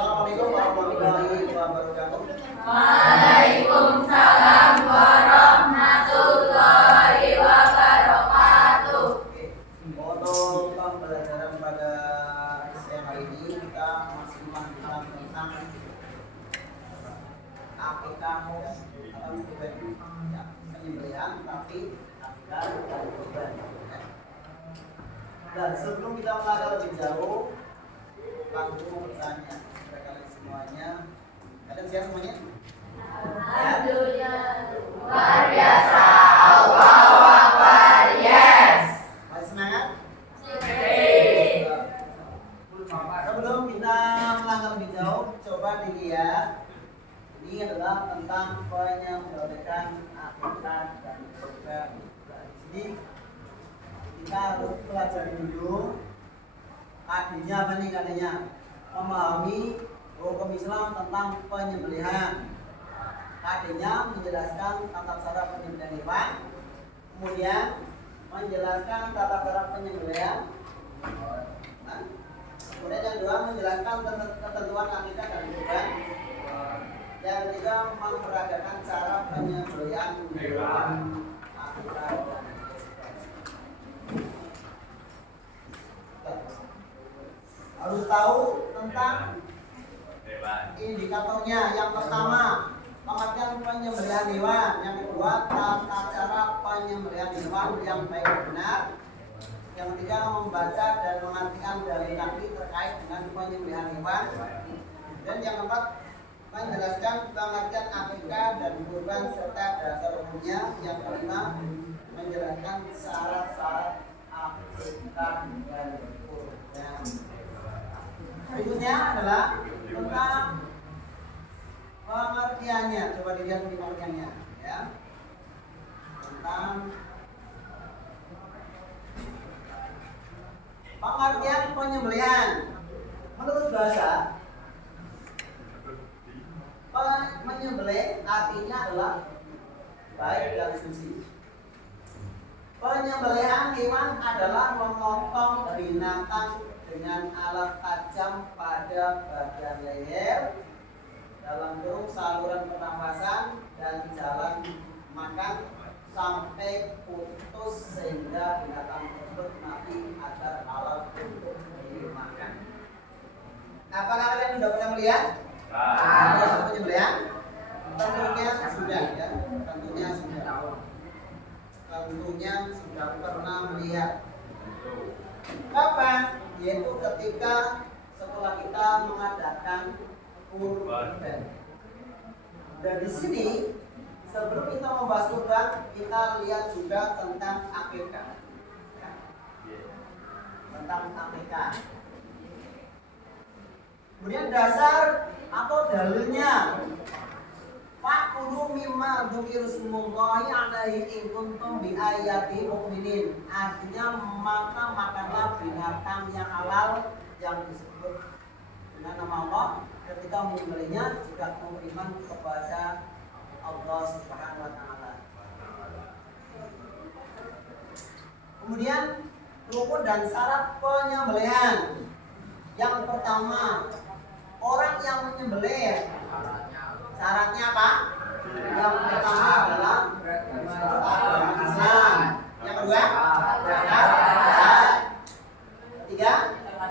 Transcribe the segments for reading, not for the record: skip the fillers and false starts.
Assalamualaikum warahmatullahi wabarakatuh. Waalaikumsalam warahmatullahi wabarakatuh. Untuk pembelajaran pada siang hari ini kita masih mengenal tentang akikah atau kurban, ya, penyembelihan tapi akikah dan kurban. Dan sebelum kita melangkah lebih jauh, langsung mau bertanya kepada kalian semuanya. Kalian siap semuanya? Alhamdulillah luar biasa. Allahu Akbar. Yes. Masih semangat? Sip. Sebelum kita melangkah lebih jauh, coba dilihat. Ini adalah tentang penyembelihan akikah dan kurban. Jadi kita harus pelajari dulu artinya apa nih katanya, memahami hukum Islam tentang penyembelihan. Artinya menjelaskan tata cara penyembelihan hewan, kemudian menjelaskan tata cara penyembelihan, kemudian yang kedua menjelaskan ketentuan akikah dan kurban, yang ketiga memperagakan cara penyembelihan hewan akikah dan kurban. Harus tahu tentang indikatornya. Yang pertama, pengertian penyembelihan hewan. Yang kedua, tata cara penyembelihan hewan yang baik dan benar. Yang ketiga, membaca dan mengartikan dalil nakli terkait dengan penyembelihan hewan. Dan yang keempat, menjelaskan pengertian akikah dan kurban serta dasar umumnya. Yang kelima, menjelaskan syarat-syarat akikah dan kurban. Berikutnya adalah tentang pengertiannya. Coba dilihat di pengertiannya, ya. Tentang pengertian penyembelihan. Menurut bahasa, menyembelih artinya adalah baik dan suci. Penyembelihan hewan adalah memotong binatang dengan alat tajam pada bagian leher, dalam kurung saluran pernafasan dan jalan makan sampai putus sehingga binatang tersebut mati agar halal untuk dimakan. Apakah kalian sudah pernah melihat proses penyembelihan? Tentunya sudah, ya. Tentunya sudah pernah melihat. Kapan? Yaitu ketika setelah kita mengadakan kurban. Dan di sini sebelum kita membahas kurban, kita lihat juga tentang akikah. Ya. Tentang akikah. Kemudian dasar atau dalilnya. Fakulu mimma dzukira smullahi alaihi in kuntum bi ayati mu'minin. Artinya maka makanlah binatang yang halal yang disebut dengan nama Allah ketika menyembelihnya jika beriman kepada Allah Subhanahu wa taala. Kemudian rukun dan syarat penyembelihan. Yang pertama, orang yang menyembelih syaratnya apa? Yang pertama adalah Islam. Yang kedua, ketiga,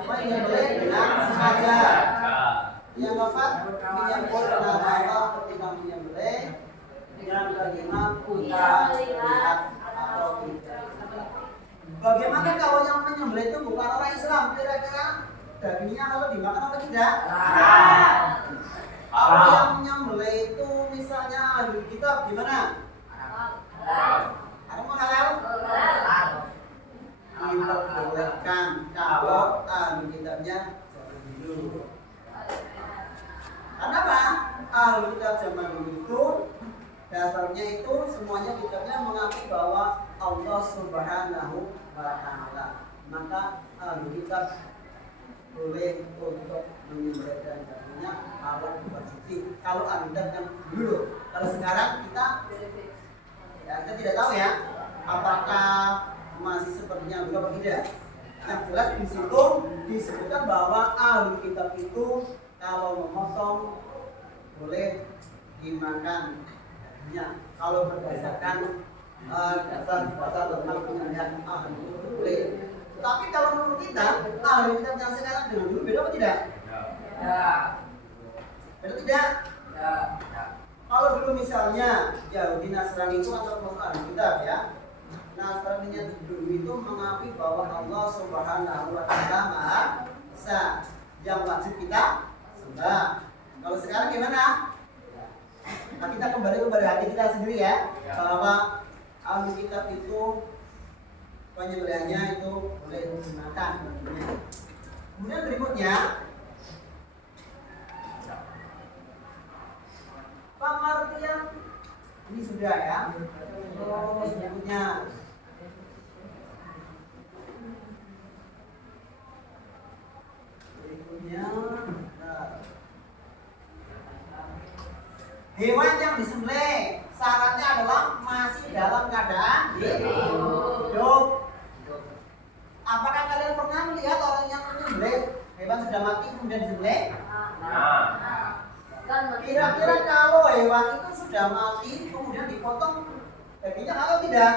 menyembelih dengan sengaja. Yang keempat, menyebut nama Allah ketika menyembelih. Yang kelima, putra lihat atau tidak. Bagaimana kalau yang menyembelih itu bukan orang Islam? Kira-kira dagingnya kalau dimakan apa tidak? Kalau yang menyembelih itu misalnya ahli kitab gimana? Haram halal? Diperbolehkan kalau ahli kitabnya zaman dulu. Kenapa? Ahli kitab zaman dulu itu dasarnya itu semuanya kitabnya mengakui bahwa Allah Subhanahu wa taala. Maka ahli kitab boleh untuk menyembelih dan dagingnya halal bersih. Kalau Anda kan dulu, kalau sekarang kita tidak tahu ya, apakah masih sepertinya dulu atau tidak. Yang jelas di situ disebutkan bahwa ahli kitab itu kalau memotong boleh dimakan dagingnya. Kalau berdasarkan dasar tentang penyembelihan ahli itu boleh. Tapi kalau menurut kita ahli kitab yang sekarang dengan dulu beda apa tidak? Ya. Beda tidak? Ya. Kalau dulu misalnya Yahudi Nasrani itu atau termasuk ahli kitab ya, Nasraninya dulu itu mengakui bahwa Allah Subhanahu wa Ta'ala Maha Esa yang wajib kita sembah. Kalau sekarang gimana? Nah, kita kembali kepada hati kita sendiri ya, bahwa ahli kitab itu penyembelihannya itu boleh dimakan. Kemudian berikutnya pengertian ini sudah ya. Terus berikutnya hewan yang disembelih syaratnya adalah masih dalam keadaan hidup. Apakah kalian pernah melihat orang yang menyembelih hewan sudah mati kemudian disembelih? Kira-kira kalau hewan itu sudah mati kemudian dipotong dagingnya halal tidak?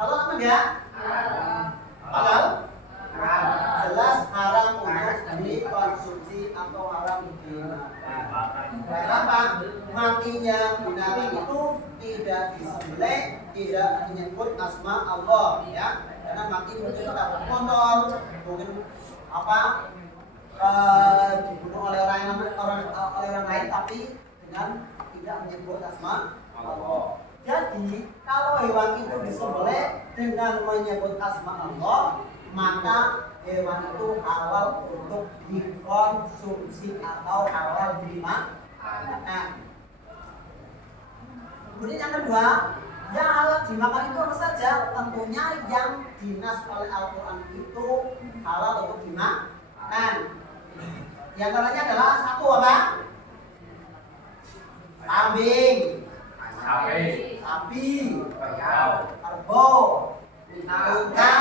Halal apa enggak? Halal? Jelas haram untuk dikonsumsi atau haram dimakan. Kenapa? Matinya binatang itu tidak disembelih, tidak menyebut asma Allah ya. Karena mati mungkin karena kotor, mungkin apa dibunuh oleh orang lain tapi dengan tidak menyebut asma Allah. Jadi kalau hewan itu disembelih dengan menyebut asma Allah, maka hewan itu halal untuk dikonsumsi atau halal dimakan. Kemudian yang kedua, yang halal dimakan itu apa saja? Tentunya yang dinas oleh Al-Quran itu halal untuk dimakan. Di antaranya adalah satu apa? Kambing, sapi, kerbau, unta,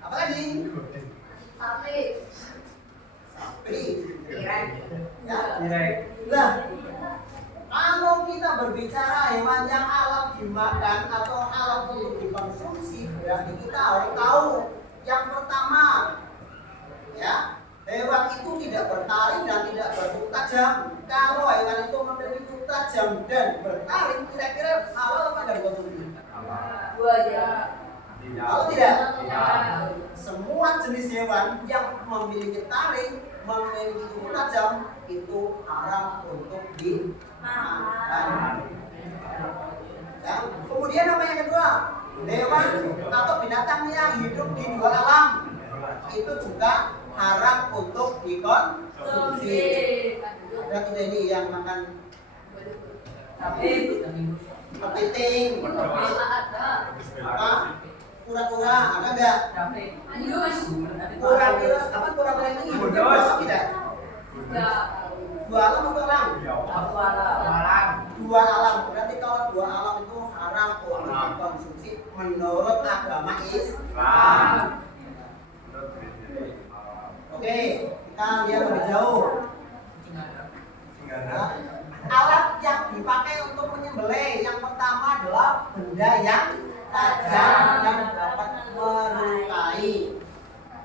apa lagi? Sapi. Ya. Nah, kalau kita berbicara hewan yang halal dimakan atau halal untuk dikonsumsi, berarti kita harus tahu yang pertama, ya, hewan itu tidak bertaring dan tidak berbulu tajam. Kalau hewan itu memiliki bulu tajam dan bertaring, kira-kira halal apa enggak dikonsumsi? Dua aja. Kalau tidak, semua jenis hewan yang memiliki taring, memiliki bulu tajam itu haram untuk dimakan. Ya. Kemudian apa yang kedua? Hewan atau binatang yang hidup di dua alam itu juga haram untuk dikonsumsi. Ada tidak ini yang makan kepiting, apa? Kura-kura, ada enggak? Kura-kura, apa kura-kura ini hidup di dua tidak? Dua alam atau alam? Dua alam. Berarti kalau dua alam itu haram untuk dikonsumsi menurut agama Islam. Oke, kita lihat lebih jauh. Nah, alat yang dipakai untuk menyembelih yang pertama adalah benda yang tajam yang dapat melukai.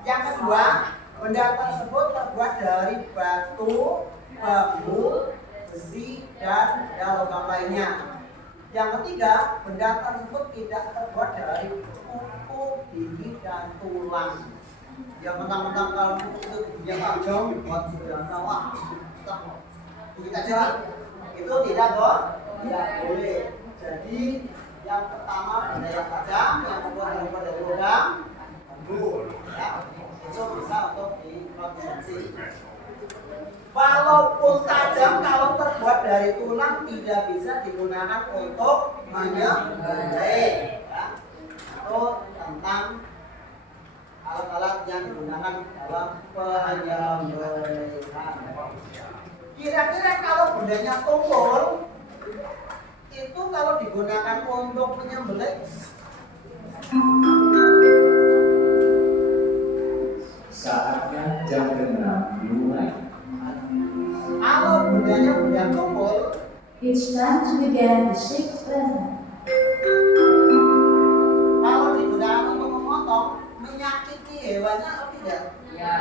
Yang kedua, benda tersebut terbuat dari batu, bambu, besi, dan logam lainnya. Yang ketiga, benda tersebut tidak terbuat dari kuku, gigi, dan tulang. Yang mentang-mentang kalau itu giginya tajam buat senjata, wah, kita jawab itu tidak boleh. Jadi yang pertama benda yang tajam yang terbuat dari logam, bambu, ya, itu bisa untuk dikonsumsi. Walaupun tajam kalau terbuat dari tulang tidak bisa digunakan untuk menyembelih. Ya. Itu tentang alat-alat yang digunakan dalam penyembelihan. Kira-kira kalau bendanya tumpul itu kalau digunakan untuk menyembelih saatnya jam 6 dimulai. gunanya benda tumpul. It's time to begin the sixth lesson. Kalau digunakan untuk memotong, menyakiti hewannya atau tidak? Ya.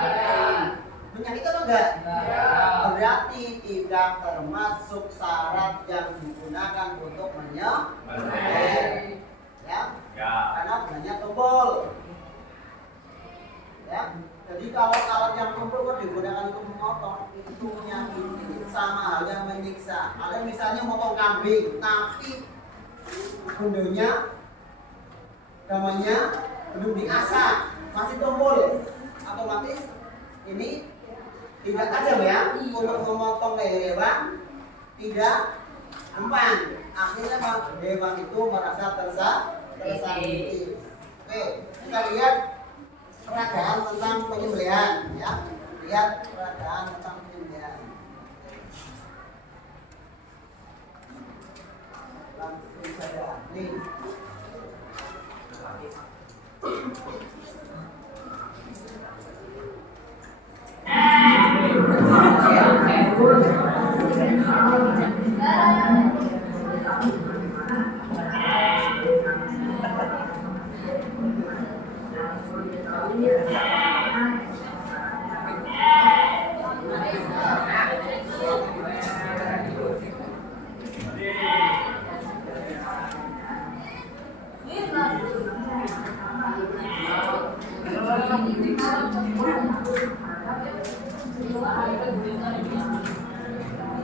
Menyakiti atau enggak? Ya. Berarti tidak termasuk syarat yang digunakan untuk menyembelih. Ya? Karena gunanya tumpul. Ya? Jadi kalau alat yang tumpul kok digunakan untuk memotong, itu menyakiti, sama halnya menyiksa. Ada misalnya motong kambing, tapi bundonya namanya belum diasah, masih tumpul, otomatis ini tidak tajam ya, untuk memotong leher hewan tidak empan. Akhirnya hewan itu merasa tersakiti. Oke, kita lihat peragaan tentang penyembelihan ya. Lihat peragaan tentang penyembelihan. Langsung saja. Nih.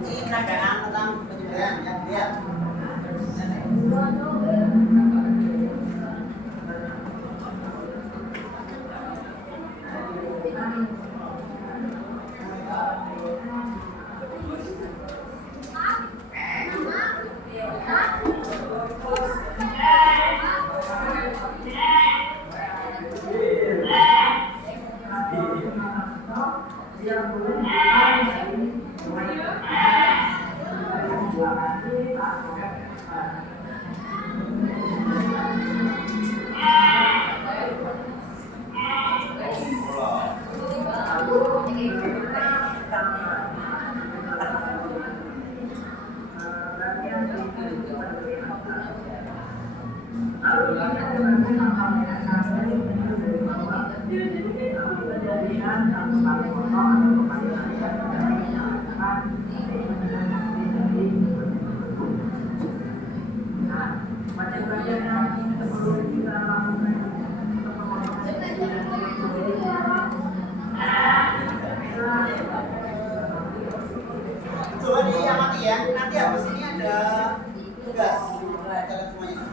Ini peragaan tentang penyembelihan ya, lihat. Coba diamati ya, nanti habis ini ada tugas. Kita lihat semuanya.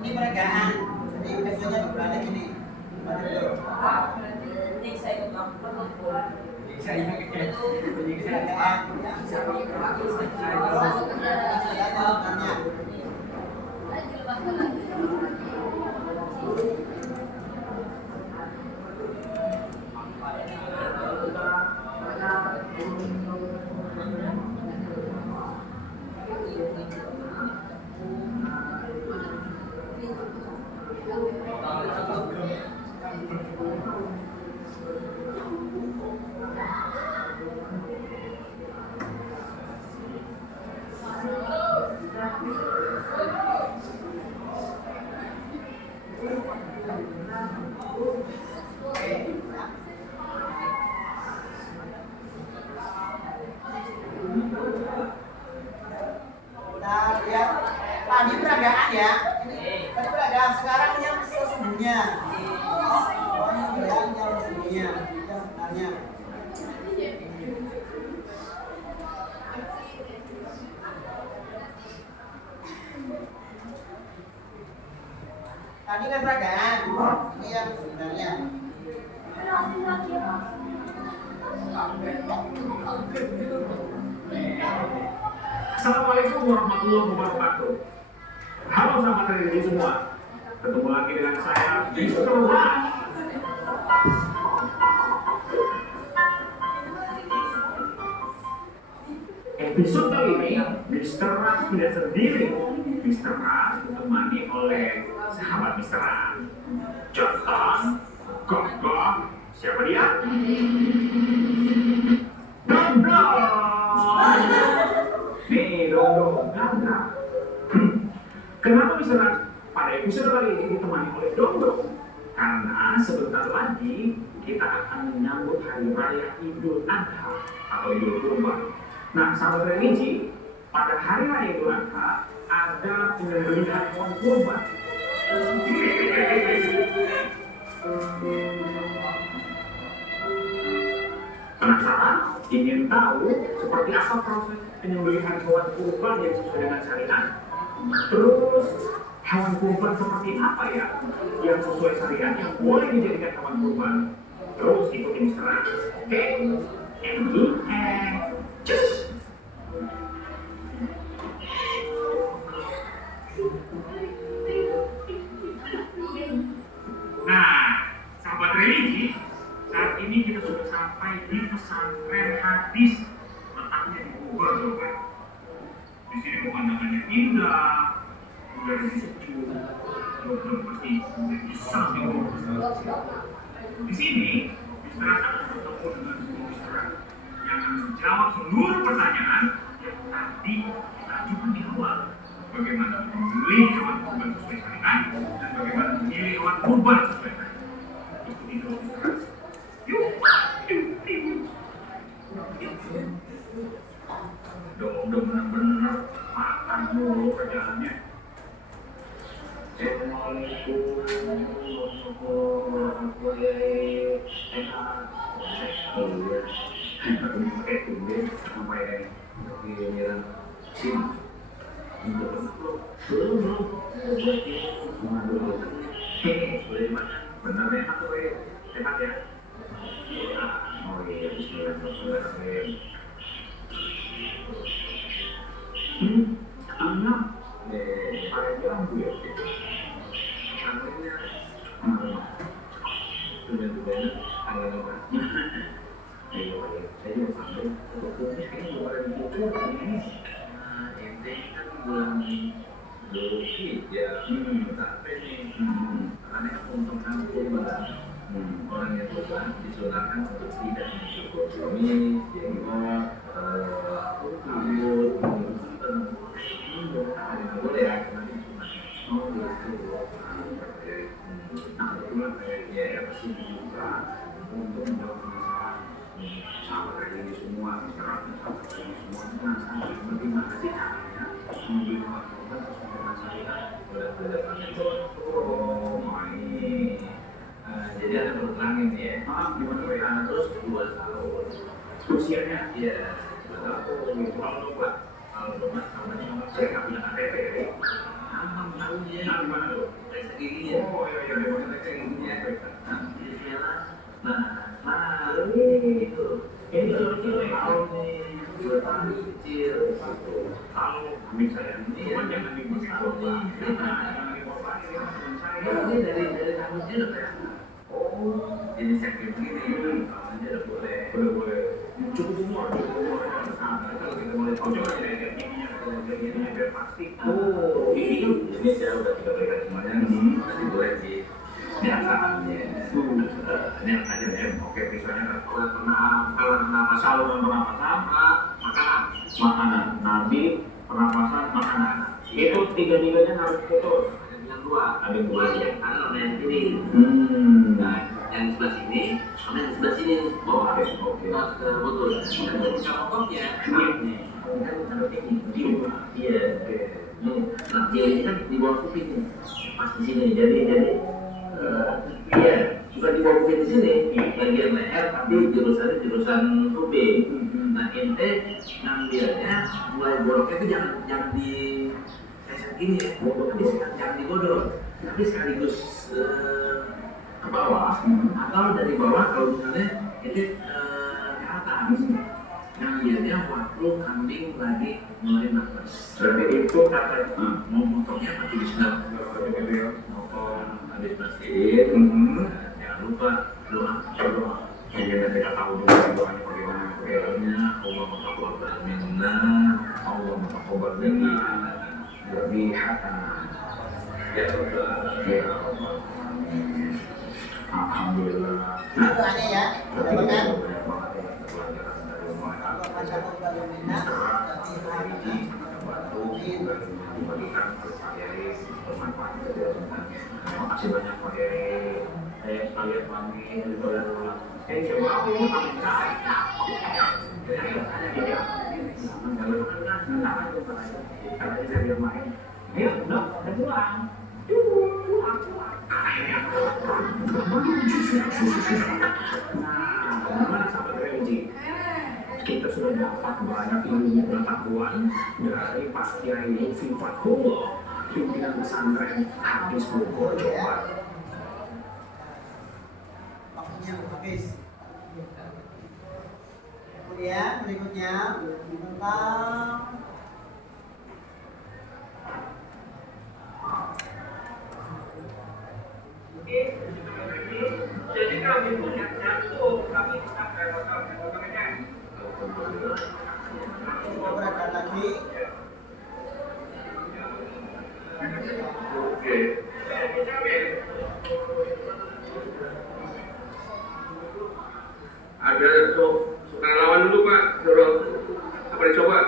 Ini peragaan, jadi biasanya berbalik ini. Ini saya ulang tumpul. Peragaan yang sama Nah, lihat tadi peragaan ya. Ini tadi peragaan, sekarang yang sesungguhnya. Oh, ini peragaan yang sesungguhnya, yang sebenarnya. Tadi kan ragaan, ini yang sebenarnya. Assalamualaikum warahmatullahi wabarakatuh. Halo sahabat religi semua. Ketemu lagi dengan saya, Mr. Rush. Episode kali ini, Mr. Rush tidak sendiri. Mr. Rush ditemani oleh sahabat Mr. Rush. Contoh, Gok, siapa dia? Dong. Nih, dong, Ganda. Kenapa Mr. Rush pada episode kali ini ditemani oleh Dong? Karena sebentar lagi kita akan menyambut hari raya Idul Adha atau Idul Kurban. Nah, sahabat religi, pada hari raya Idul Adha ada penyembelihan hewan kurban. Penasaran? Ingin tahu seperti apa proses penyembelihan hewan kurban yang sesuai dengan syariat? Terus hewan kurban seperti apa ya yang sesuai syariat yang boleh dijadikan hewan kurban? Terus ikuti Mr. Rush. Oke? Cus! Nah, sahabat religi, saat ini kita sudah sampai di pesantren hadis, letaknya di Bogor, sobat. Di sini pemandangannya indah, udaranya sejuk, seperti bisa di sini, Mr. Rush akan bertemu dengan sebuah Mr. Rush yang akan menjawab seluruh pertanyaan yang tadi kita ajukan di awal. Bagaimana memilih hewan kurban sesuai syariat dan bagaimana memilih hewan kurban sesuai syariat. Ikuti dulu Mr. Rush. Yuk. Dong benar-benar makan dulu kerjaannya. Assalamualaikum warahmatullahi benar ya, sehat ya. Oh iya, bismillahirrahmanirrahim. Anak, saya bilang gue anaknya, tulen agak apa? Ayo, saya juga sampai. Pokoknya kayaknya belum ada di buku ini. Ini kan bulan Dzulhijjah, sampai nih. Karena menguntungkan kurban. Orang yang kurban disunahkan untuk tidak mencukur kumis, jenggot, rambut, boleh ya, nanti cuma gitu. Nah, kebetulan ya pasti juga untuk menjawab permasalahan sahabat religi semua, masyarakat sahabat religi semua tentang bagaimana sih caranya membeli hewan kurban sesuai dengan syariat. Oh, main. Jadi ada berulangin ya. Gimana ya? Terus 2 tahun. Usianya? Iya, 2 tahun. Kalau lupa sama saya nggak punya KTP ya. Gampang tahunya. Nah, gimana tuh? Tes giginya. Oh iya, boleh tes giginya. Nah, itu. Ini tahun nih. 2 tahun kecil. Tahu, amin saya. Cuma jangan dibuat nih. Jangan dibawa ini dari rambutnya udah kelihatan. Oh, ini sakit begini. Rambutnya udah boleh. Cukup umur. Kalau kita mulai tahu coba lihat giginya biar pasti. Oh, ini saya udah 3 kali semuanya. Nanti boleh sih. Biasaannya. Ini aja ya. Oke, misalnya kalau pernapasan, saluran pernapasan, makanan. Nanti pernapasan, makanan. Itu 3-3-nya harus putus. Ada 2 ya. Karena yang ini. Nah, yang sebelah sini, sama yang sebelah sini. Oh, oke. Betul. Kalau potongnya, ini. Iya, oke. Nah, ini kan di bawah kuping nih. Pas di sini. Jadi iya, bukan di bawah kuping di sini. Bagian leher, tapi jurusan kuping. Nah, ente ngambilnya mulai boloknya itu jangan di gini ya, jangan digodol. tapi sekaligus ke bawah atau dari bawah kalau misalnya itu ke atas. Nah, biasanya waktu kambing lagi mulai nafas. Berarti itu kata mau motongnya pasti bisa. Motong habis bersihin. Jangan lupa doa. Jadi kita tahu dulu doanya bagaimana. Doanya Allah taqabbal minna, Allah taqabbal minna. Jadi ya Allah, ya Allah. Alhamdulillah. Itu doanya ya, teman-teman. Allah taqabbal minna, jadi amin. Diberikan kepada Yai bermanfaat terima kasih banyak Pak Yai. Saya sekalian panggil saudara. Coba aku ayo, dok, ada pulang. Nah, bagaimana sahabat religi? Kita sudah dapat banyak ilmu pengetahuan dari Pak Kiai Lutfi Fathullah, pimpinan pesantren Hadis Bogor, Jawa Barat. Waktunya habis. Kemudian berikutnya tentang jadi kami punya jatuh, kami sampai beberapa lagi. Oke. Ada suka lawan dulu Pak, suruh apa dicoba?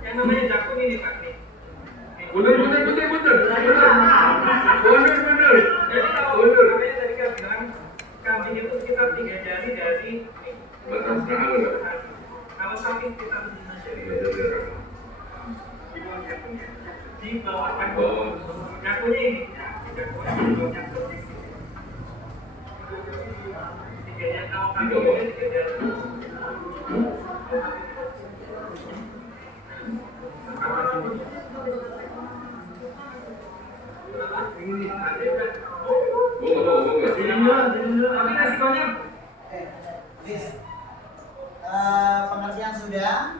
Yang namanya jakun ini Pak. Bener. Jadi kalau namanya tadi kan bilang kambing itu sekitar 3 jari dari Batas tangan enggak? kalau sapi sekitar 5 jari. Di bawah jakun. Jakunnya ini. Jakunnya di bawah jakun. Tiganya kalau kambingnya 3 jari. Tapi resikonya Pengertian sudah,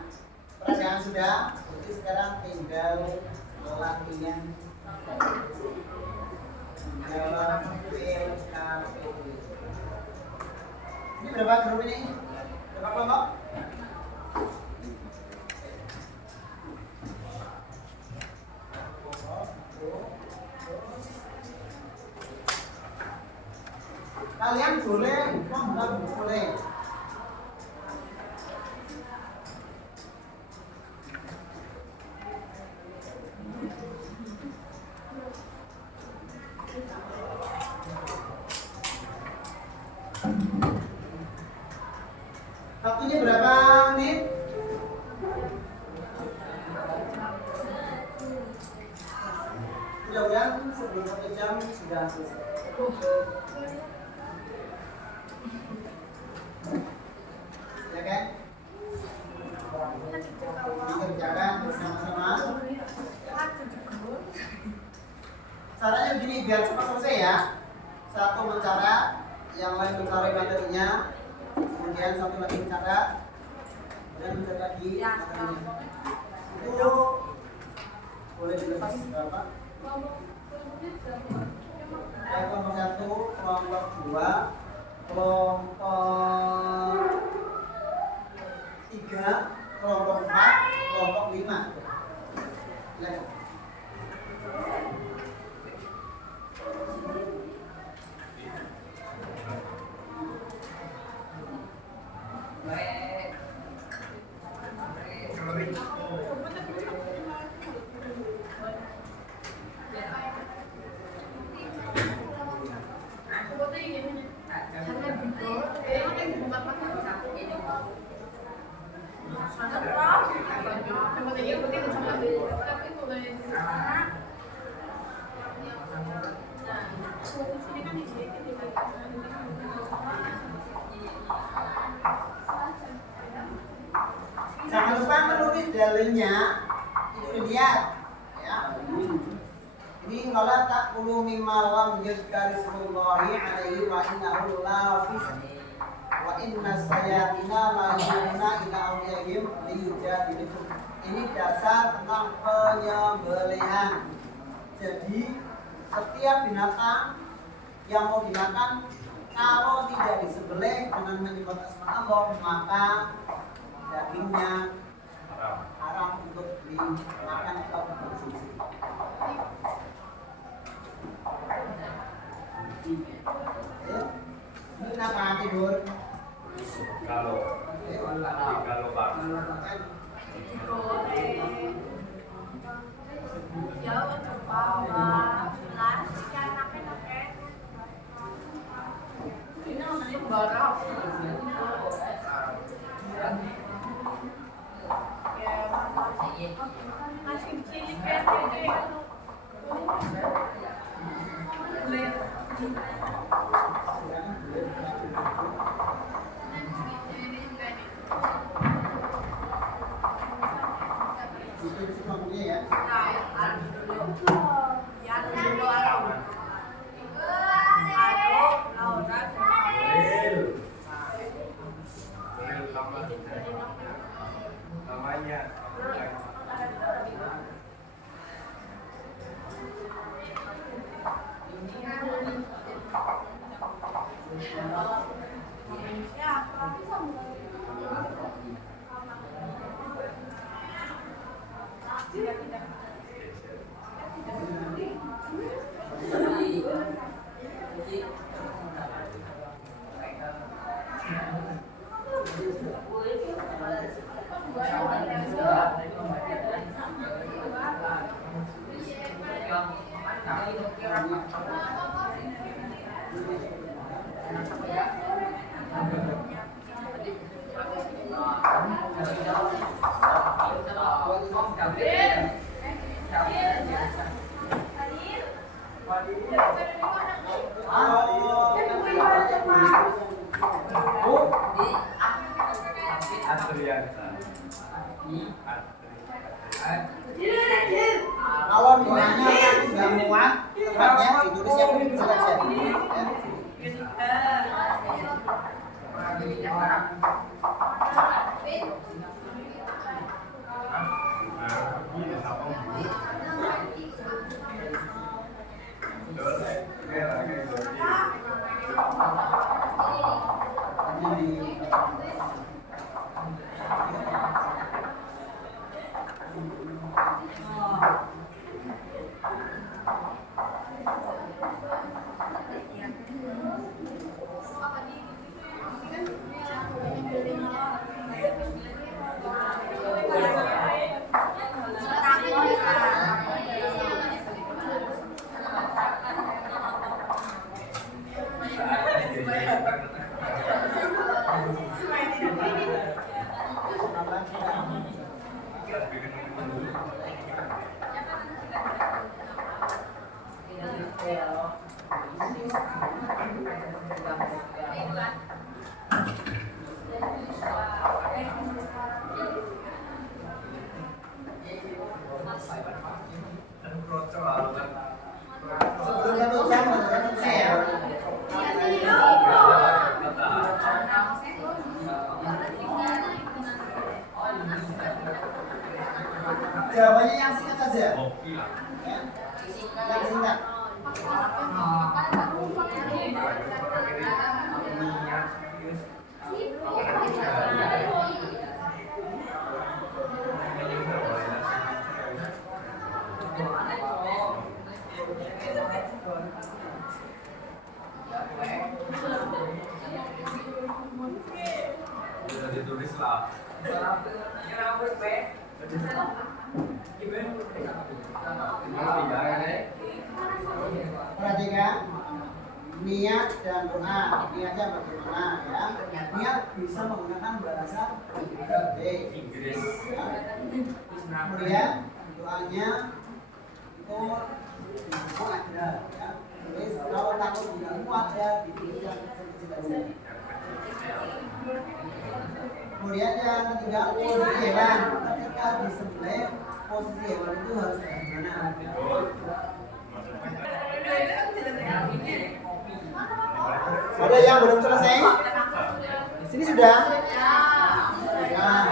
peragaan sudah, jadi sekarang tinggal latihan dalam PKPD. Ini berapa grup ini? Berapa kelompok? Kalian boleh membuka buku boleh. Waktunya berapa menit? Mudah-mudahan sebelum 1 jam sudah selesai. Ya kan? Dikerjakan bersama-sama. Caranya begini biar cepat selesai ya. Satu mencatat, yang lain mencari materinya, kemudian satu lagi mencatat, dan mencari lagi materinya. Itu boleh dilepas berapa? Kelompok 1, kelompok 2, kelompok 3, kelompok 4, kelompok 5. Silakan. Jangan lupa menulis dalilnya. Itu dilihat ya. Ini wala taqulu mimma lam yuzkar ismullahi alaihi wa innahu la fisq wa inna sayatina la yuna ila awliyahim liyujadilukum. Ini dasar tentang penyembelihan. Jadi setiap binatang yang mau dimakan kalau tidak disembelih dengan menyebut asma Allah maka dagingnya haram untuk dimakan atau dikonsumsi. Ya. Ini kenapa tidur? Kalau Pak. Itu ngomongnya ya. Namanya Kalau doanya nggak muat, tempatnya ditulis yang kecil aja. Ya. Sebelum 1 jam menurut saya. Jawabannya yang singkat saja. Ya. Yang singkat. Sudah ditulis lah. Perhatikan. niat dan doa. Niatnya bagaimana ya? Niat bisa menggunakan bahasa Inggris. Ya. Kemudian doanya itu ilmu ada. Ya. Terus kalau takut tidak ilmu ada di yang kecil-kecil. Kemudian yang ketiga posisi hewan. Ketika disembelih posisi hewan itu harus bagaimana? Ada yang belum selesai? Sini sudah? Nah,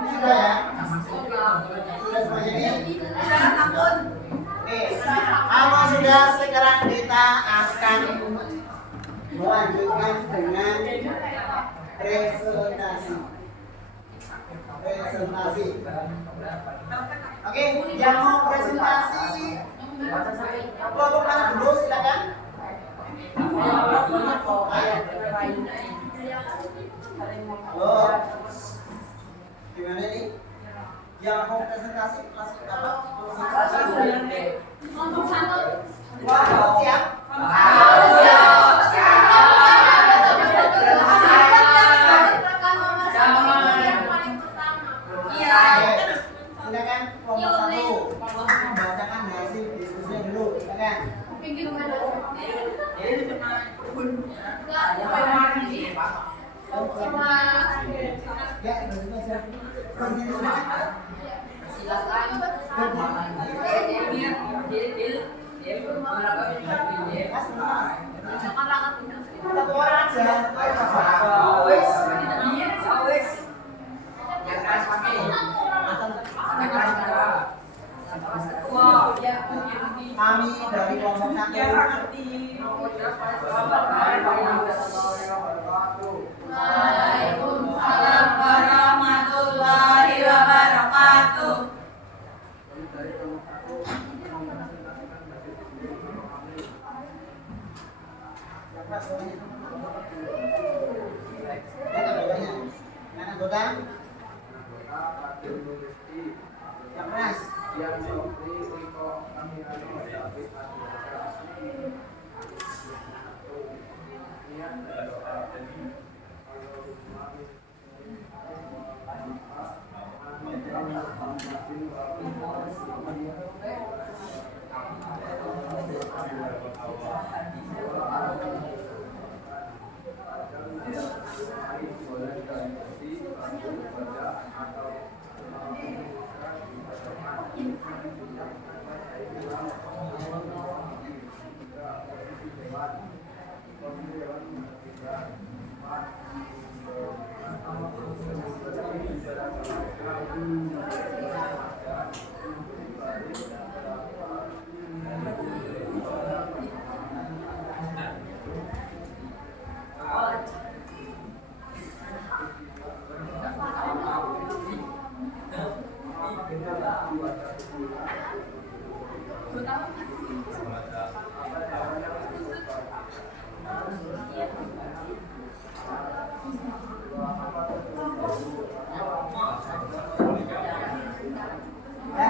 ini sudah ya? Sudah semuanya ini? Oke, kalau sudah sekarang kita akan melanjutkan dengan presentasi. Oke, yang mau presentasi kelompok mana dulu silakan. Halo, gimana nih? Yang mau presentasi kelas apa? Wah, siap? Silakan kelompok satu membacakan hasil diskusinya dulu. Silakan. Ya, berdiri saja. Satu orang aja. Kami dari kelompok satu. Waalaikumsalam warahmatullahi wabarakatuh. Yang anggota? Yang keras? Ya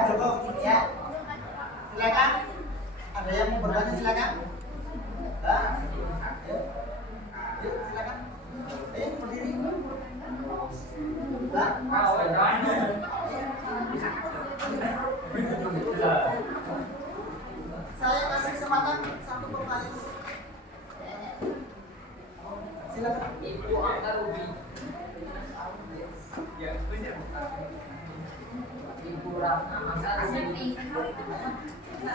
cukup ya. Silakan. Ada yang mau bertanya silakan. Hah? Yuk silakan. Ayo berdiri. Hah? Saya kasih kesempatan satu pertanyaan. Silakan. Ibu Angga Ruby. Ibu Ratna Angga Ruby.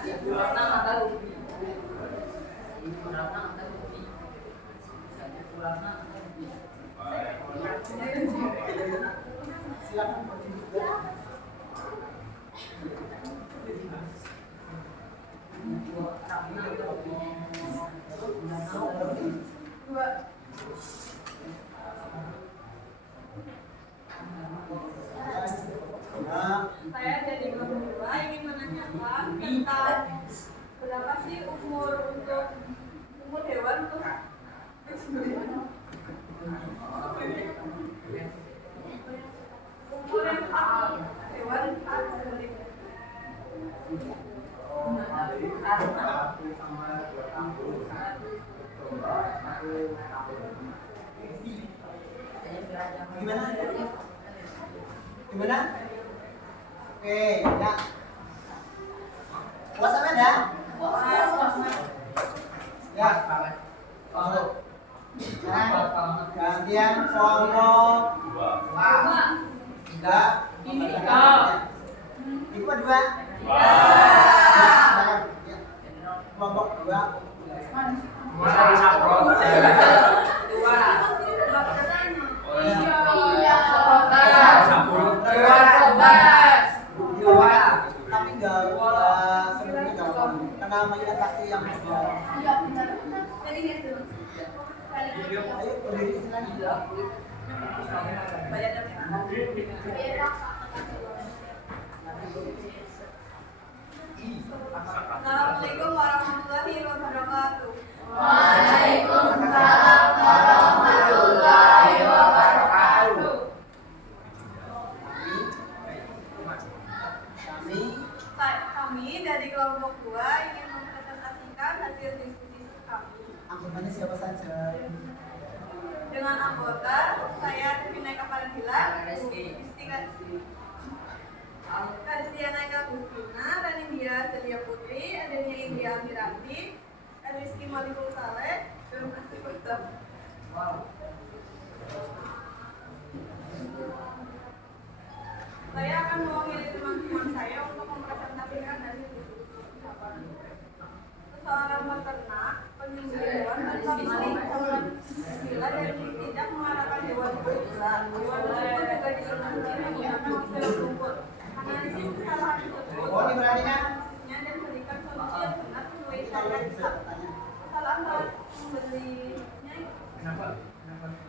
Ibu Ratna Angga Ruby. Ibu Ratna Angga Ruby. Ibu Ratna Angga Ruby. Silakan. Saya jadi pemula ingin menanyakan tentang berapa sih umur hewan untuk umur yang pas hewan pas seperti Gimana? Gimana? Oke, ya. Puas sampean ya? Ya. Masuk. Sekarang gantian kelompok 3. Itu dua. Kelompok 2. Tapi enggak sebenarnya enggak karena menyetak yang Jadi gitu. ayo berdiri silakan. Assalamualaikum warahmatullahi wabarakatuh. Waalaikumsalam warahmatullahi wabarakatuh. Kami dari kelompok 2 ingin mempresentasikan hasil diskusi kami. Anggapannya siapa saja? Dengan anggota saya Devina Kaparandila, Karistiana Eka Gustina, Ranindya Celia Putri, Adanya India Amirati, Rizky Malikul Saleh, dan Asri Kutab. Saya akan mewakili teman-teman saya untuk mempresentasikan hasil diskusi. Seorang peternak, penyembelih hewan tanpa melakukan istilah dan tidak mengarahkan hewan berular. Hewan tersebut juga disenangi menggunakan istilah rumput. Analisis kesalahan tersebut, Oh, ini berarti kan? dan berikan solusi yang benar sesuai syariat Islam. Kesalahan saat membelinya,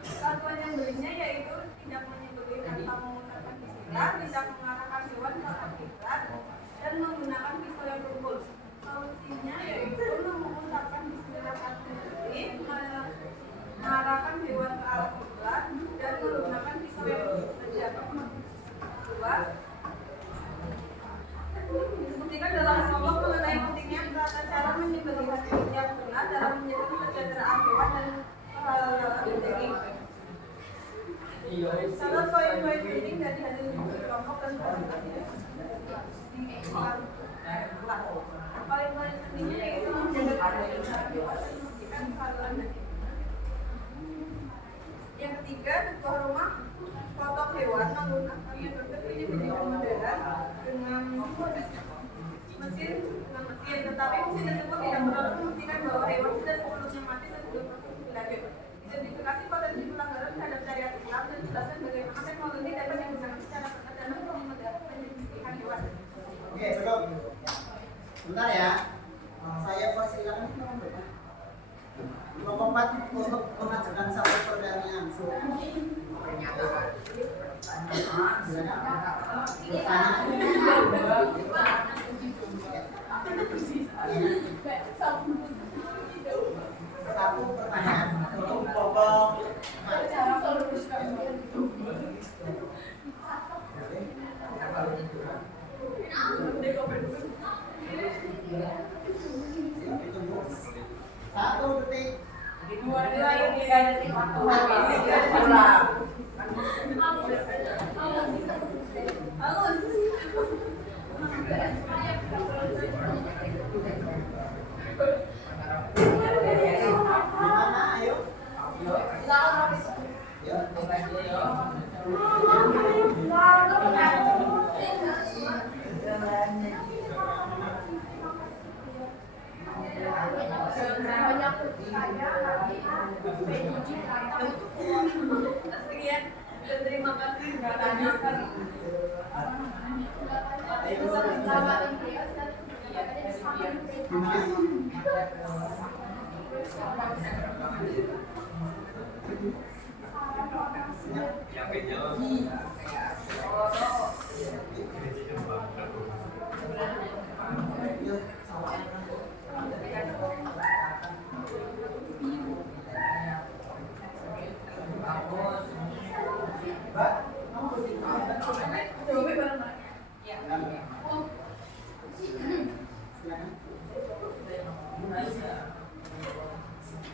kesalahan yang belinya yaitu tidak menyembelih tanpa mengucapkan bismillah, tidak mengarahkan hewan tanpa kiblat, dan menggunakan pisau yang tumpul. Solusinya yaitu mengucapkan bismillah saat menyembelih, mengarahkan hewan ke arah kiblat, dan menggunakan pisau yang tumpul saja. 2. Diskusikan dalam kelompok mengenai pentingnya tata cara menyembelih yang benar dalam menjaga kesejahteraan hewan dan kehalalan daging. Salah poin-poin penting dari hasil diskusi kelompok dan presentasi di kelas. Poin-poin pentingnya yaitu menjaga kesejahteraan hewan dan memastikan kehalalan daging. Yang ketiga, sebuah rumah potong hewan menggunakan metode penyembelihan modern dengan mesin, tetapi mesin tersebut tidak berlalu memastikan bahwa hewan sudah sepenuhnya mati sebelum proses dilanjut. Identifikasi potensi pelanggaran terhadap syariat Islam dan jelaskan bagaimana teknologi dapat digunakan secara benar dalam penyembelihan hewan. Oke, cukup. Bentar ya. Saya persilakan kelompok 4 untuk mengajukan satu pertanyaan. Satu pertanyaan untuk kelompok 1 detik. Gimana? Ayo. Sekian dan terima kasih sudah tanyakan.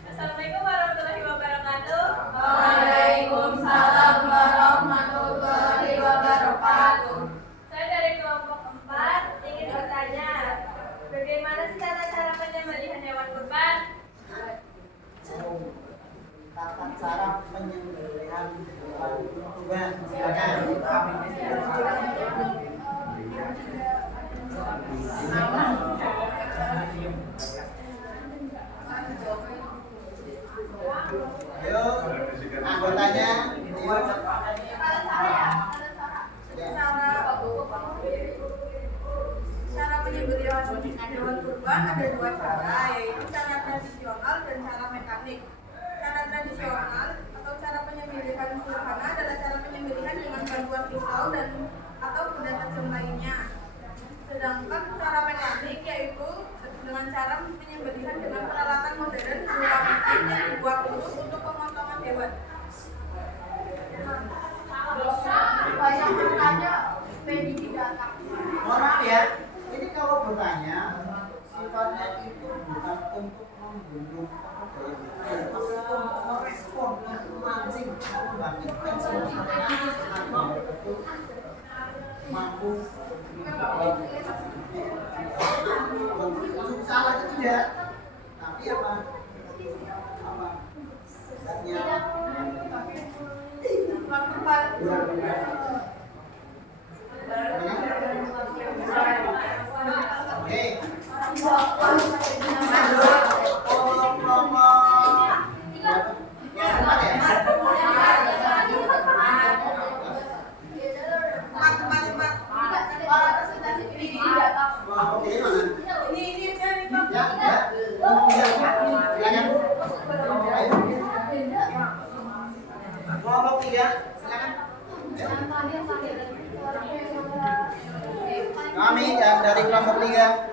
Assalamualaikum warahmatullahi dengan cara penyembelihan dengan peralatan modern berupa mesin yang dibuat khusus untuk pemotongan hewan. Banyak bertanya, PDD datang. Mohon maaf ya, ini kalau bertanya sifatnya itu bukan untuk membunuh tapi untuk merespon, untuk memancing, membangkitkan semangat atau betul mampu maksud salah itu tidak, tapi apa sebenarnya kelompok 3, silakan. Kami dari kelompok 3.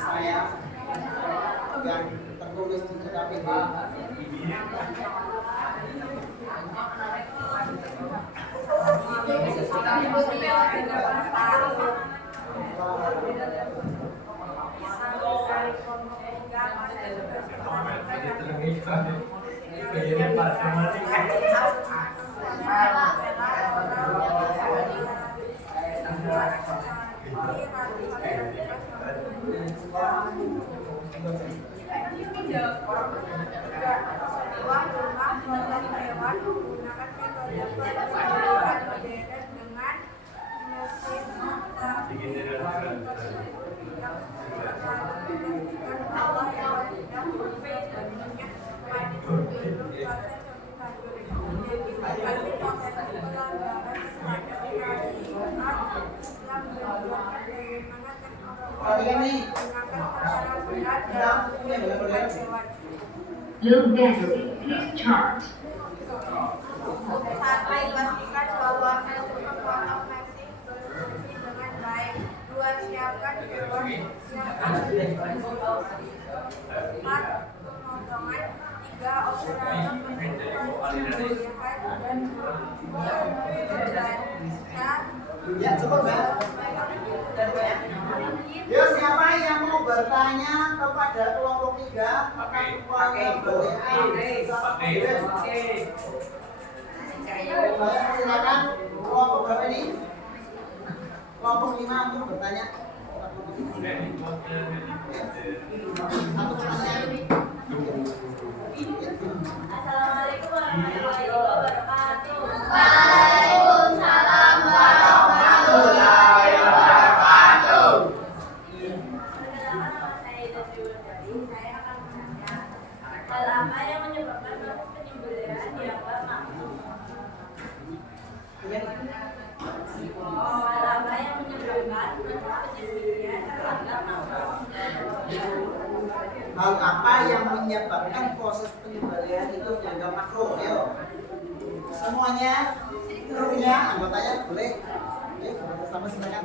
Saya yang tertulis di KPD. Low battery, please charge. Pastikan bahwa mesin memotong mesin berfungsi dengan baik. 2. Siapkan hewan yang akan empat pemotongan. 3. Operator menentukan penyembelihan dan Ya, cukup ya. Ya, siapa yang mau bertanya kepada kelompok 3 tentang uang yang silakan. Kelompok berapa ini? Kelompok 5 untuk bertanya. Satu pertanyaan. Assalamualaikum warahmatullahi wabarakatuh. Waalaikumsalam warahmatullahi wabarakatuh. Perkenalkan, nama saya Ida Triwardani. Saya akan menanya hal apa yang menyebabkan proses penyembelihan dianggap makruh? Hal apa yang menyebabkan proses penyembelihan dianggap makruh? Hal apa yang menyebabkan proses penyembelihan itu dianggap makruh? Ayo. Semuanya, krunya, anggotanya boleh. Ayo, sama silakan.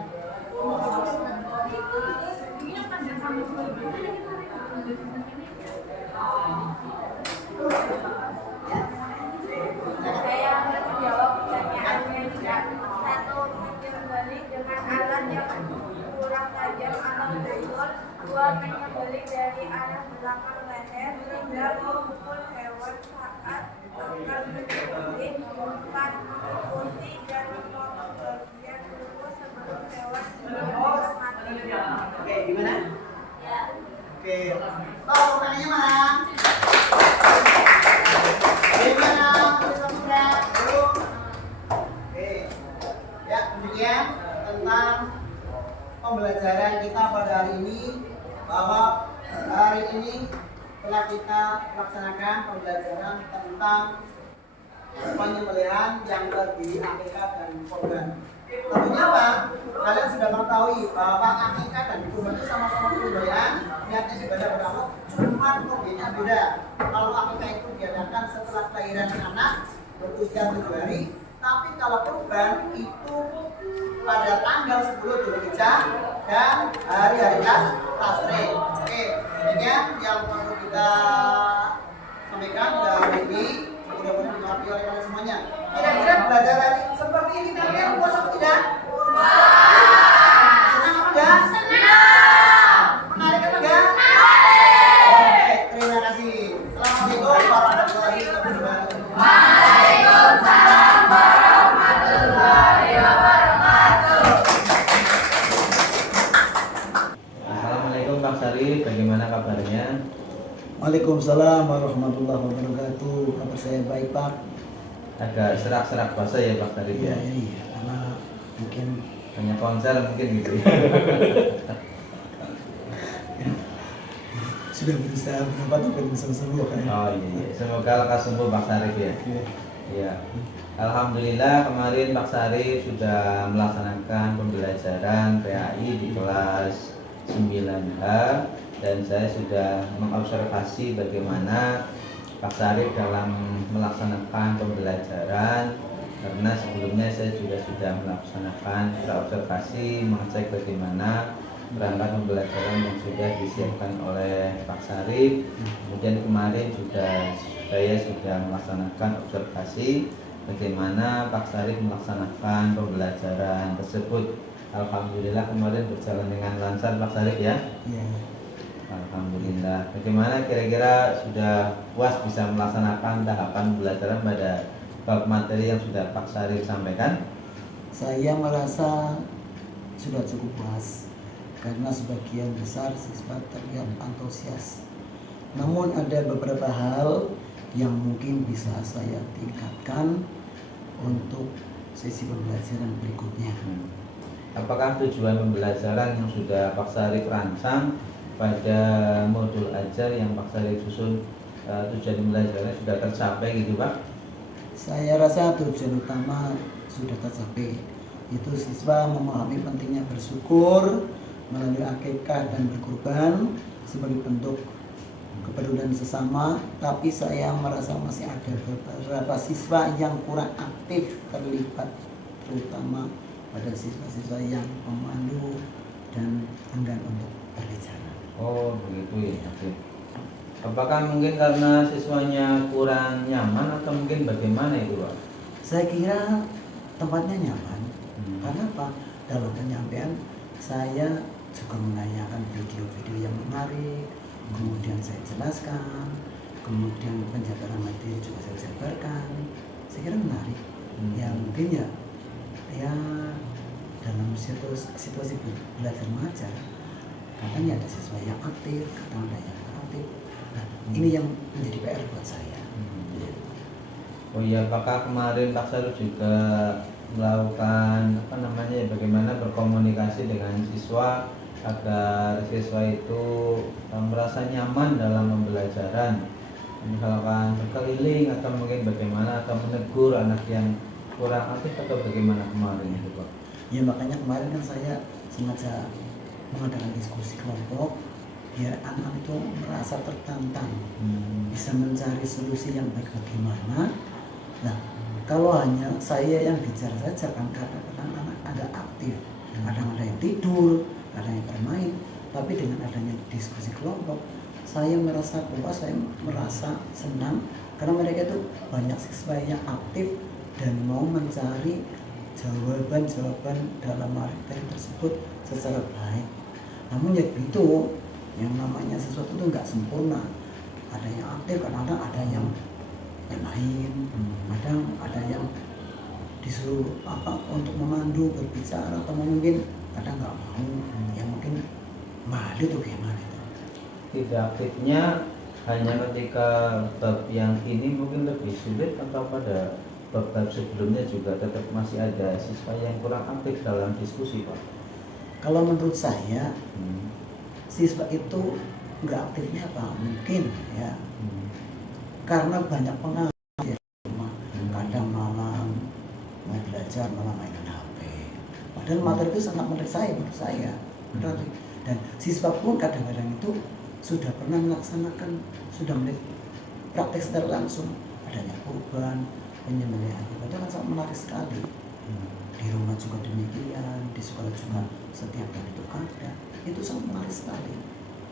Saya akan menjawab pertanyaannya juga. 1. Menyembelih dengan alat yang kurang tajam atau tutul. 2. Menyembelih dari arah belakang leher hingga memukul hewan saat akan menyembelih. 4. Mengikuti dan memotong bagian tubuh sebelum hewan mati. Oke, gimana? Ya. Oke, tahu pertanyaannya mana? Gimana? Bisa berat? Belum? Oke, ya demikian tentang pembelajaran kita pada hari ini, bahwa hari ini telah kita laksanakan pembelajaran tentang penyembelihan yang terdiri akikah dan kurban. Tentunya apa? Kalian sudah mengetahui bahwa akikah dan kurban itu sama-sama penyembelihan, niatnya ibadah bersama, cuma kurbannya beda. Kalau akikah itu diadakan setelah kelahiran anak berusia 7 hari, tapi kalau kurban itu pada tanggal 10 Dzulhijjah dan hari-hari tasrik. Oke, demikian yang perlu kita sampaikan dari ini. Mudah-mudahan dimengerti oleh kalian semuanya. Kira-kira belajar hari seperti ini kalian puas atau tidak? Senang apa enggak? Senang. Menarik apa enggak? Oke, terima kasih. Assalamualaikum warahmatullahi wabarakatuh. Waalaikumsalam warahmatullahi wabarakatuh. Assalamualaikum Pak Sarif, bagaimana kabarnya? Waalaikumsalam warahmatullahi wabarakatuh. Kabar saya baik, Pak. Agak serak-serak bahasa ya Pak Sarif ya? Iya, karena mungkin Banyak konser mungkin gitu ya? sudah berusaha berobat tapi belum sembuh kan. Oh iya, semoga lekas sembuh Pak Sarif ya? Iya. Iya. Alhamdulillah kemarin Pak Sarif sudah melaksanakan pembelajaran PAI di kelas 9H dan saya sudah mengobservasi bagaimana Pak Sarif dalam melaksanakan pembelajaran, karena sebelumnya saya juga sudah melaksanakan observasi mengecek bagaimana perangkat pembelajaran yang sudah disiapkan oleh Pak Sarif. Kemudian kemarin saya sudah melaksanakan observasi bagaimana Pak Sarif melaksanakan pembelajaran tersebut. Alhamdulillah kemarin berjalan dengan lancar Pak Sarif ya. Iya. Alhamdulillah. Bagaimana kira-kira sudah puas bisa melaksanakan tahapan pembelajaran pada bab materi yang sudah Pak Sarif sampaikan? Saya merasa sudah cukup puas karena sebagian besar siswa terlihat antusias. Namun ada beberapa hal yang mungkin bisa saya tingkatkan untuk sesi pembelajaran berikutnya. Apakah tujuan pembelajaran yang sudah Pak Sarif rancang pada modul ajar yang Pak Sarif susun, tujuan pembelajarannya sudah tercapai gitu Pak? Saya rasa tujuan utama sudah tercapai, yaitu siswa memahami pentingnya bersyukur melalui akikah dan berkurban sebagai bentuk kepedulian sesama. Tapi saya merasa masih ada beberapa siswa yang kurang aktif terlibat, terutama pada siswa-siswa yang pemalu dan enggan untuk berbicara. Oh begitu ya. Oke. Apakah mungkin karena siswanya kurang nyaman atau mungkin bagaimana itu Pak? Saya kira tempatnya nyaman. Karena apa? Dalam penyampaian saya juga menanyakan video-video yang menarik, kemudian saya jelaskan, kemudian penjabaran materi juga saya jabarkan. Saya kira menarik. Ya mungkin ya dalam situasi belajar mengajar kadang ada siswa yang aktif, kadang ada yang tidak aktif. Nah, ini yang menjadi PR buat saya. Oh iya, apakah kemarin Pak Sarif juga melakukan bagaimana berkomunikasi dengan siswa agar siswa itu merasa nyaman dalam pembelajaran, misalkan berkeliling atau mungkin bagaimana, atau menegur anak yang kurang aktif atau bagaimana kemarin itu Pak? Ya makanya kemarin kan saya sengaja mengadakan diskusi kelompok biar anak itu merasa tertantang, bisa mencari solusi yang baik bagaimana. Nah, kalau hanya saya yang bicara saja kan kadang-kadang anak agak aktif, kadang ada yang tidur, kadang yang bermain. Tapi dengan adanya diskusi kelompok, saya merasa puas, saya merasa senang karena mereka itu banyak siswa yang aktif dan mau mencari jawaban-jawaban dalam materi tersebut secara baik. Namun ya begitu, yang namanya sesuatu itu nggak sempurna. Ada yang aktif, kadang-kadang ada yang main, kadang ada yang disuruh untuk memandu, berbicara, atau mungkin kadang nggak mau, yang mungkin malu tuh gimana itu. Tidak aktifnya hanya ketika bab yang ini mungkin lebih sulit, atau pada bab-bab sebelumnya juga tetap masih ada siswa yang kurang aktif dalam diskusi Pak? Kalau menurut saya siswa itu nggak aktifnya apa? Mungkin ya karena banyak pengaruh di rumah. Dan materi itu sangat menarik menurut saya. Dan siswa pun kadang-kadang itu sudah pernah melaksanakan, sudah melihat praktek secara langsung adanya kurban, penyembelihan ibadah kan sangat menarik sekali. Di rumah juga demikian, di sekolah juga setiap hari itu ada. Itu sangat menarik sekali.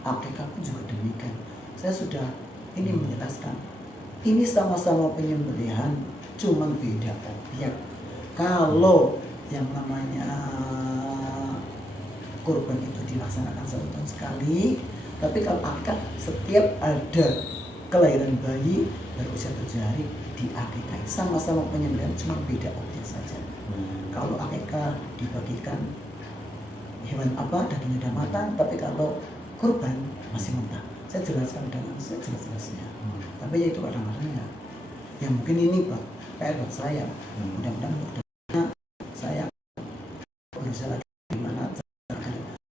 Akikah pun juga demikian. Saya sudah ini menjelaskan. Ini sama-sama penyembelihan, cuman beda objek. Kalau yang namanya kurban itu dilaksanakan setahun sekali, tapi kalau akad setiap ada kelahiran bayi berusia 7 hari diakikahi, sama-sama penyembelihan, cuma beda objek saja. Kalau akikah dibagikan hewan apa dagingnya udah matang, tapi kalau kurban masih mentah. Saya jelaskan dengan sejelas-jelasnya. Tapi ya itu kadang-kadang ya mungkin ini Pak PR buat saya. Mudah-mudahan saya berusaha lagi gimana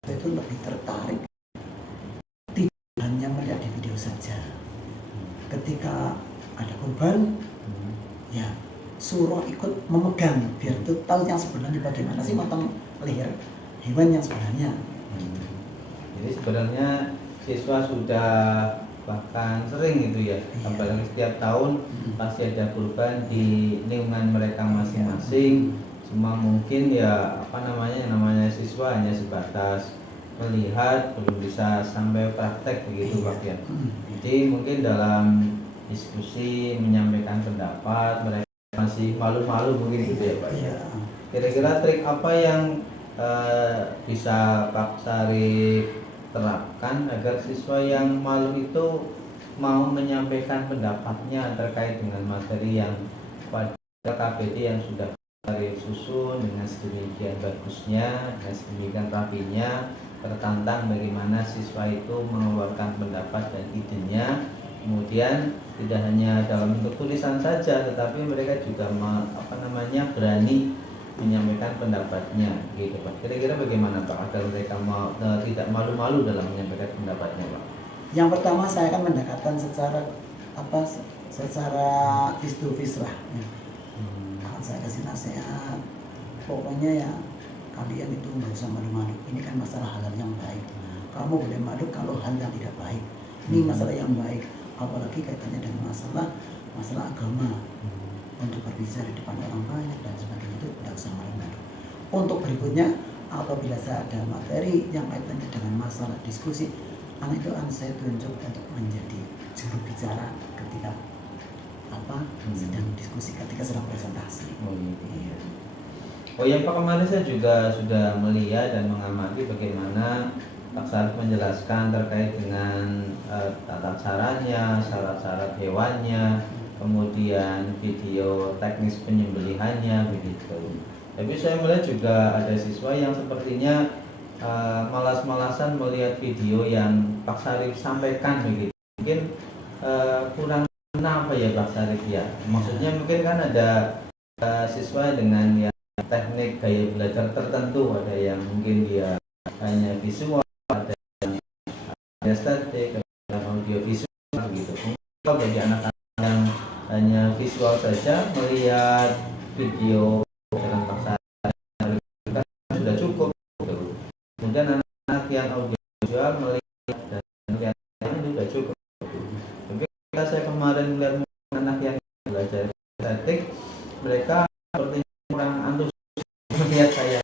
saya itu lebih tertarik tidak hanya melihat di video saja. Ketika ada kurban, ya suruh ikut memegang biar itu tahu yang sebenarnya bagaimana sih matang leher hewan yang sebenarnya. Jadi sebenarnya siswa sudah bahkan sering gitu ya, apalagi setiap tahun pasti ada kurban di lingkungan mereka masing-masing. Cuma mungkin ya namanya siswa hanya sebatas melihat, belum bisa sampai praktek begitu Pak ya. Jadi mungkin dalam diskusi menyampaikan pendapat mereka masih malu-malu mungkin gitu ya Pak ya. Kira-kira trik apa yang bisa Pak Syarif terapkan agar siswa yang malu itu mau menyampaikan pendapatnya terkait dengan materi yang pada KBD yang sudah Syarif susun dengan sedemikian bagusnya, dengan sedemikian rapinya, tertantang bagaimana siswa itu mengeluarkan pendapat dan idenya. Kemudian tidak hanya dalam bentuk tulisan saja, tetapi mereka juga berani menyampaikan pendapatnya, gitu Pak. Kira-kira bagaimana Pak agar mereka tidak malu-malu dalam menyampaikan pendapatnya Pak? Yang pertama saya akan mendekatkan secara face to face lah. Akan saya kasih nasihat. Pokoknya ya kalian itu nggak usah malu-malu. Ini kan masalah halal yang baik. Kamu boleh malu kalau hal yang tidak baik. Ini masalah yang baik. Apalagi kaitannya dengan masalah agama. Untuk berbicara di depan orang banyak dan sebagainya itu tidak usah malu-malu. Untuk berikutnya, apabila saya ada materi yang kaitannya dengan masalah diskusi, anak itu akan saya tunjuk untuk menjadi juru bicara ketika sedang diskusi, ketika sedang presentasi. Iya. Oh ya Pak, kemarin saya juga sudah melihat dan mengamati bagaimana Pak Syarif menjelaskan terkait dengan tata caranya, syarat-syarat hewannya, kemudian video teknis penyembelihannya begitu. Tapi saya melihat juga ada siswa yang sepertinya malas-malasan melihat video yang Pak Syarif sampaikan begitu. Mungkin kurang apa ya Pak Syarif ya. Maksudnya mungkin kan ada siswa dengan ya teknik gaya belajar tertentu, ada yang mungkin dia hanya visual, ada yang estetik, ada audio visual gitu. Kalau bagi anak-anak yang hanya visual saja melihat video dengan paksa sudah cukup. Kemudian anak yang audio visual melihat dan melihat itu sudah cukup. Tapi ketika saya kemarin melihat anak yang belajar estetik, mereka seperti kurang antusias melihat saya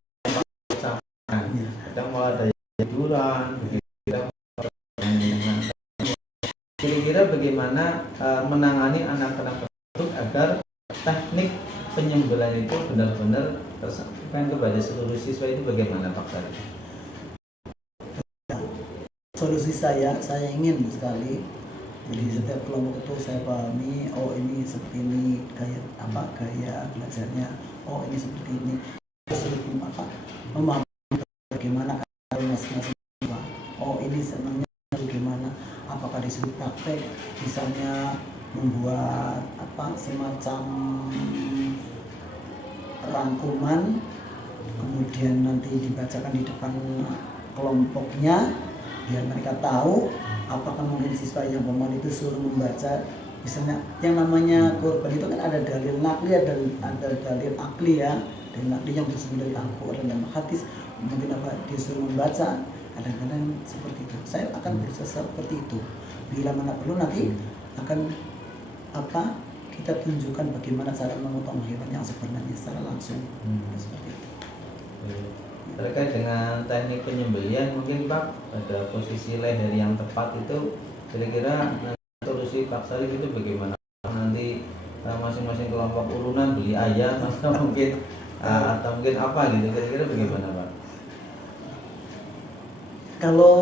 kadang malah ada tiduran begitu. Kira-kira bagaimana menangani anak-anak tersebut agar teknik penyembelihan itu benar-benar tersampaikan kepada seluruh siswa itu bagaimana Pak Syarif? Solusi saya ingin sekali jadi setiap kelompok itu saya pahami, oh ini seperti ini gaya belajarnya, oh ini seperti ini, memahami bagaimana masing-masing siswa, oh ini sebenarnya bagaimana, apakah disuruh praktek misalnya membuat semacam rangkuman kemudian nanti dibacakan di depan kelompoknya biar mereka tahu. Apakah mungkin siswa yang pemain itu suruh membaca misalnya yang namanya kurban itu kan ada dalil nakli dan ada dalil akli ya. dengan nakli yang bersumber dari Al-Quran dan hadis, mungkin apa disuruh membaca, kadang-kadang seperti itu. Saya akan berusaha seperti itu. Bila mana perlu nanti akan apa kita tunjukkan bagaimana cara memotong hewan yang sebenarnya secara langsung. Seperti itu. Terkait dengan teknik penyembelihan, mungkin Pak pada posisi leher yang tepat itu kira-kira solusi Pak Sarif itu bagaimana? Nanti masing-masing kelompok urunan beli ayam atau mungkin apa gitu, kira-kira bagaimana Pak? Kalau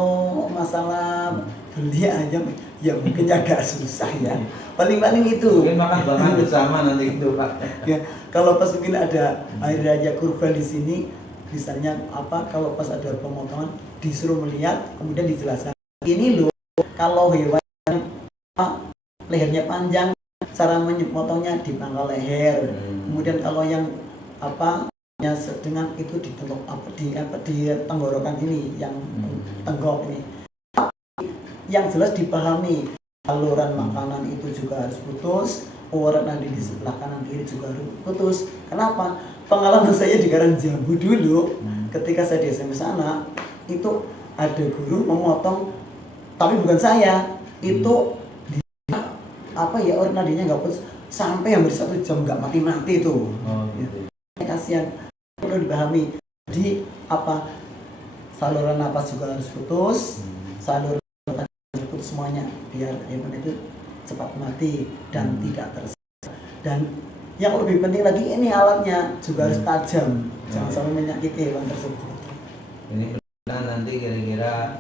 masalah beli ayam ya mungkin agak susah ya. Paling-paling itu. Mungkin makan bareng bersama nanti itu Pak. Ya, kalau pas mungkin ada hari raya kurban di sini, misalnya apa kalau pas ada pemotongan disuruh melihat, kemudian dijelaskan ini loh kalau hewan lehernya panjang, cara memotongnya di pangkal leher. Kemudian kalau yang apa dengan itu di tenggorokan ini, yang tenggok ini, yang jelas dipahami saluran makanan itu juga harus putus, urat nadi di sebelah kanan kiri juga harus putus. Kenapa? Pengalaman saya di Karangjamu dulu, ketika saya di SMP sana, itu ada guru memotong, tapi bukan saya, itu urat nadinya nggak putus sampai hampir 1 jam nggak mati-mati itu. Gitu. Kasihan, perlu dipahami. Jadi saluran napas juga harus putus, saluran harus putus semuanya biar hewan itu cepat mati dan tidak tersesat. Dan yang lebih penting lagi ini alatnya juga harus tajam, jangan sampai menyakiti hewan tersebut. Ini nanti kira-kira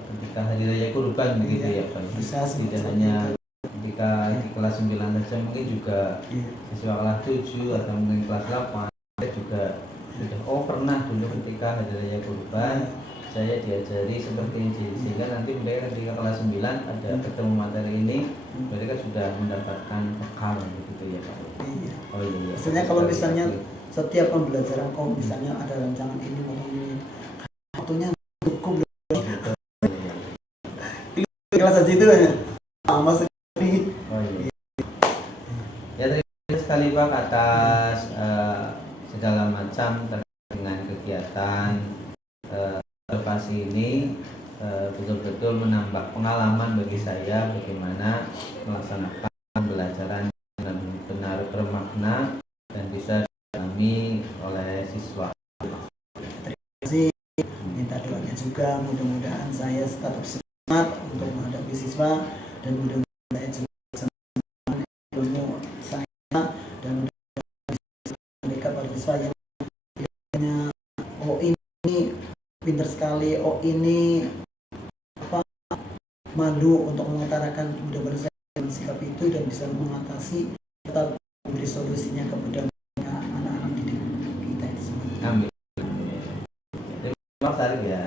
ketika hari raya kurban begitu ya Pak. Bisa tidak hanya ketika di kelas 9 saja, mungkin juga siswa kelas 7 atau mungkin kelas 8 juga sudah pernah dulu ketika hari raya kurban saya diajari seperti ini, sehingga nanti mereka ketika kelas 9 ada ketemu materi ini mereka sudah mendapatkan bekal begitu ya Pak. Iya. Oh iya. Maksudnya kalau misalnya setiap pembelajaran misalnya ada rancangan ini waktunya cukup kelas aja itu ya sama sekali. Oh iya. Ya terima kasih sekali Pak atas segala macam terkait dengan kegiatan observasi ini, betul-betul menambah pengalaman bagi saya bagaimana melaksanakan pembelajaran dengan benar bermakna dan bisa dipahami oleh siswa. Terima kasih, minta doanya juga, mudah-mudahan saya tetap semangat untuk menghadapi siswa dan mudah-mudahan saya juga senang ilmu saya dan mudah-mudahan mereka para siswa yang ini pintar sekali, ini malu untuk mengutarakan, mudah-mudahan saya sikap itu dan bisa mengatasi tetap memberi solusinya kepada anak-anak didik kita itu semua. Amin. Terima kasih ya.